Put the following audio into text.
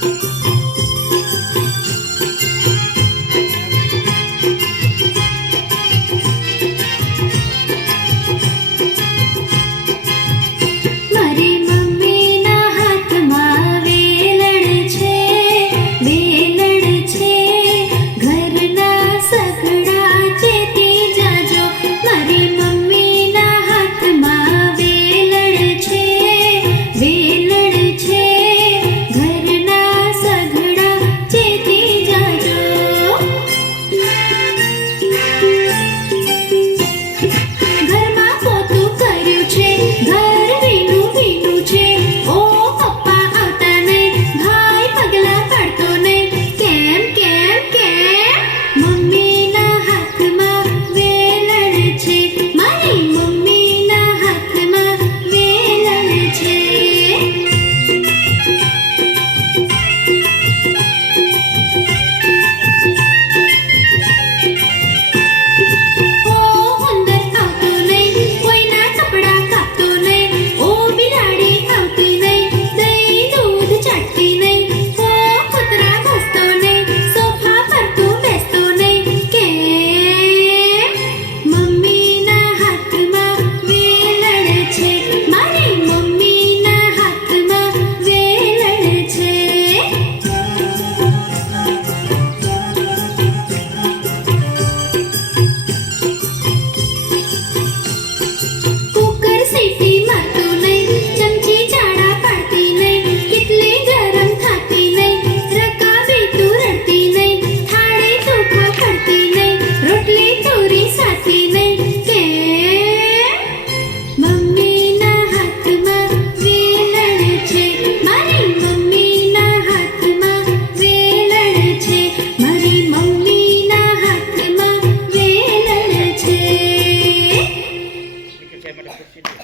thank you